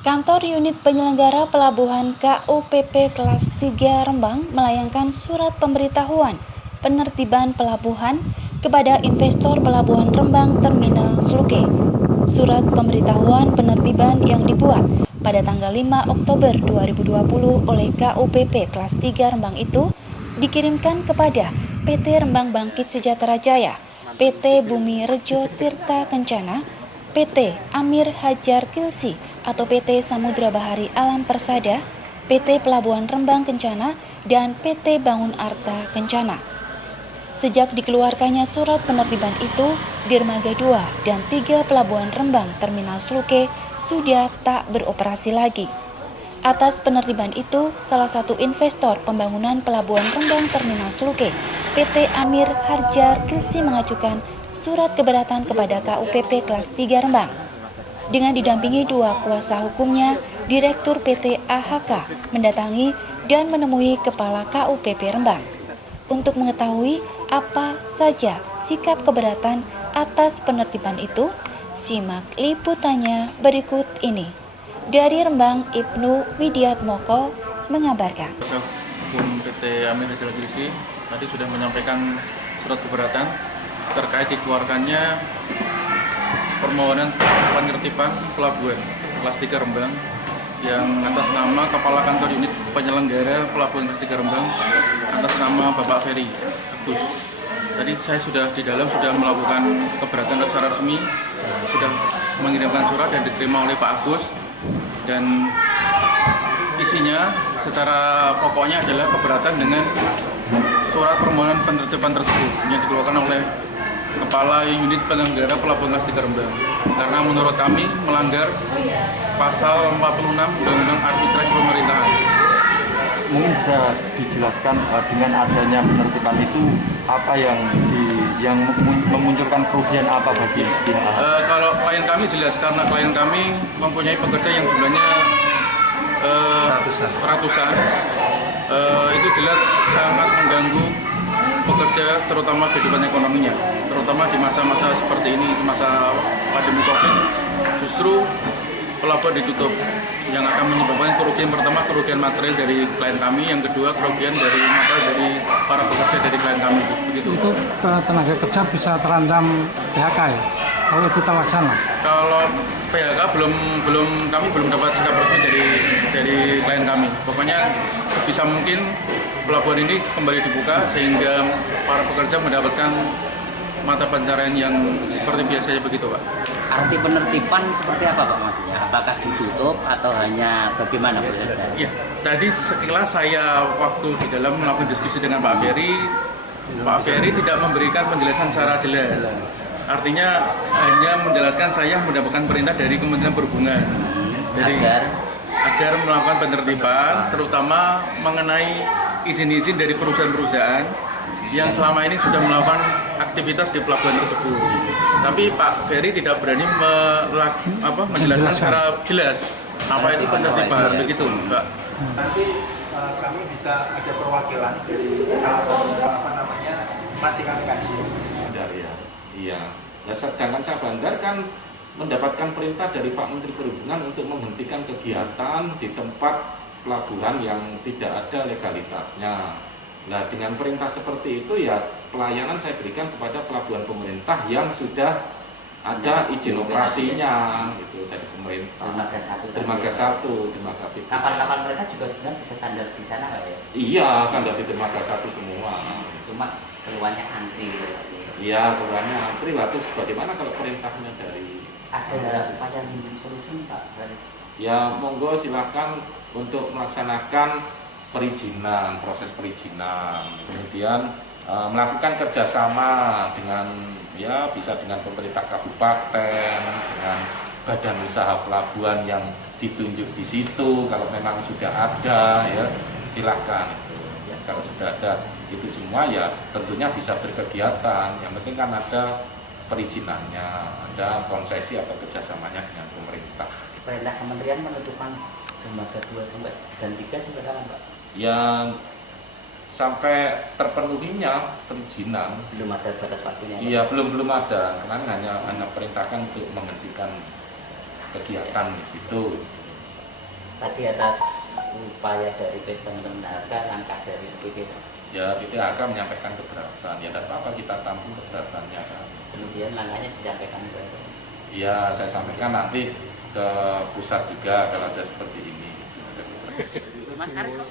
Kantor Unit Penyelenggara Pelabuhan KUPP Kelas 3 Rembang melayangkan surat pemberitahuan penertiban pelabuhan kepada investor Pelabuhan Rembang Terminal Sluke. Surat pemberitahuan penertiban yang dibuat pada tanggal 5 Oktober 2020 oleh KUPP Kelas 3 Rembang itu dikirimkan kepada PT Rembang Bangkit Sejahtera Jaya, PT Bumi Rejo Tirta Kencana, PT Amir Hajar Kilsi atau PT Samudra Bahari Alam Persada, PT Pelabuhan Rembang Kencana, dan PT Bangun Arta Kencana. Sejak dikeluarkannya surat penertiban itu, Dermaga 2 dan 3 Pelabuhan Rembang Terminal Sluke sudah tak beroperasi lagi. Atas penertiban itu, salah satu investor pembangunan Pelabuhan Rembang Terminal Sluke, PT Amir Hajar Kilsi mengajukan surat keberatan kepada KUPP Kelas 3 Rembang. Dengan didampingi dua kuasa hukumnya, Direktur PT AHK mendatangi dan menemui Kepala KUPP Rembang. Untuk mengetahui apa saja sikap keberatan atas penertiban itu, simak liputannya berikut ini. Dari Rembang, Ibnu Widiatmoko mengabarkan. Kuasa hukum PT Amir Hajar Kilsi tadi sudah menyampaikan surat keberatan terkait dikeluarkannya permohonan penertiban pelabuhan Kelas 3 Rembang yang atas nama Kepala Kantor Unit Penyelenggara Pelabuhan Kelas 3 Rembang atas nama Bapak Ferry Agus. Tadi saya sudah di dalam sudah melakukan keberatan secara resmi, sudah mengirimkan surat dan diterima oleh Pak Agus, dan isinya secara pokoknya adalah keberatan dengan surat permohonan penertiban tersebut yang dikeluarkan oleh Kepala Unit Penyelenggara Pelabuhan Kelas 3 Rembang, karena menurut kami melanggar pasal 46 Undang-Undang Administrasi Pemerintahan. Mungkin bisa dijelaskan dengan adanya penertiban itu apa yang memunculkan kerugian apa bagi pihak? Kalau klien kami jelas, karena klien kami mempunyai pekerja yang jumlahnya ratusan, itu jelas sangat mengganggu pekerja, terutama kehidupan ekonominya, terutama di masa-masa seperti ini, masa pandemi COVID. Justru pelabuhan ditutup, yang akan menyebabkan kerugian pertama, kerugian material dari klien kami, yang kedua kerugian dari material dari para pekerja dari klien kami. Begitu. Itu tenaga kerja bisa terancam PHK ya, kalau itu terlaksana? Kalau PHK kami belum dapat sikap resmi dari klien kami. Pokoknya sebisa mungkin pelabuhan ini kembali dibuka sehingga para pekerja mendapatkan mata pencarian yang seperti biasanya, begitu Pak. Arti penertiban seperti apa Pak maksudnya? Apakah ditutup atau hanya bagaimana prosesnya? Ya, tadi sekilas saya waktu di dalam melakukan diskusi dengan Pak Ferry tidak memberikan penjelasan secara jelas. Artinya hanya menjelaskan saya mendapatkan perintah dari Kementerian Perhubungan agar melakukan penertiban, terutama mengenai izin-izin dari perusahaan-perusahaan yang selama ini sudah melakukan aktivitas di pelabuhan tersebut. Tapi Pak Ferry tidak berani menjelaskan secara jelas apa itu penertiban, begitu Mbak. Nanti kami bisa ada perwakilan dari salah satu masih kami kaji. Iya. Nah, sedangkan Syah Bandar kan mendapatkan perintah dari Pak Menteri Perhubungan untuk menghentikan kegiatan di tempat pelabuhan yang tidak ada legalitasnya. Nah, dengan perintah seperti itu ya pelayanan saya berikan kepada pelabuhan pemerintah yang sudah ada izin operasinya gitu dari pemerintah. Dermaga 1, dermaga PT. Kapal-kapal mereka juga sebenarnya bisa sandar di sana nggak ya? Iya, sandar di dermaga 1 semua. Cuma keluarnya antri. Iya, keluarnya antri. Terus bagaimana kalau perintahnya dari? Ada upaya solusi Pak? Ya monggo silakan untuk melaksanakan perizinan, proses perizinan, kemudian melakukan kerjasama dengan bisa dengan pemerintah kabupaten, dengan badan usaha pelabuhan yang ditunjuk di situ. Kalau memang sudah ada ya silakan. Kalau sudah ada itu semua ya tentunya bisa berkegiatan. Yang penting kan ada perizinannya, ada konsesi atau kerjasamanya dengan pemerintah. Perintah kementerian menentukan dermaga 2 dan 3 sampai kapan Pak? Yang sampai terpenuhinya perizinan. Belum ada batas waktunya? Iya, belum ada. Karena hanya perintahkan untuk menghentikan kegiatan di situ. tadi atas upaya dari teman-teman HK, langkah dari PP. Ya PPHK menyampaikan keberatan, ya tidak apa-apa kita tampung keberatannya kan. Kemudian langkahnya disampaikan ke Ya saya sampaikan nanti ke pusat juga kalau ada seperti ini. Mas Aris kok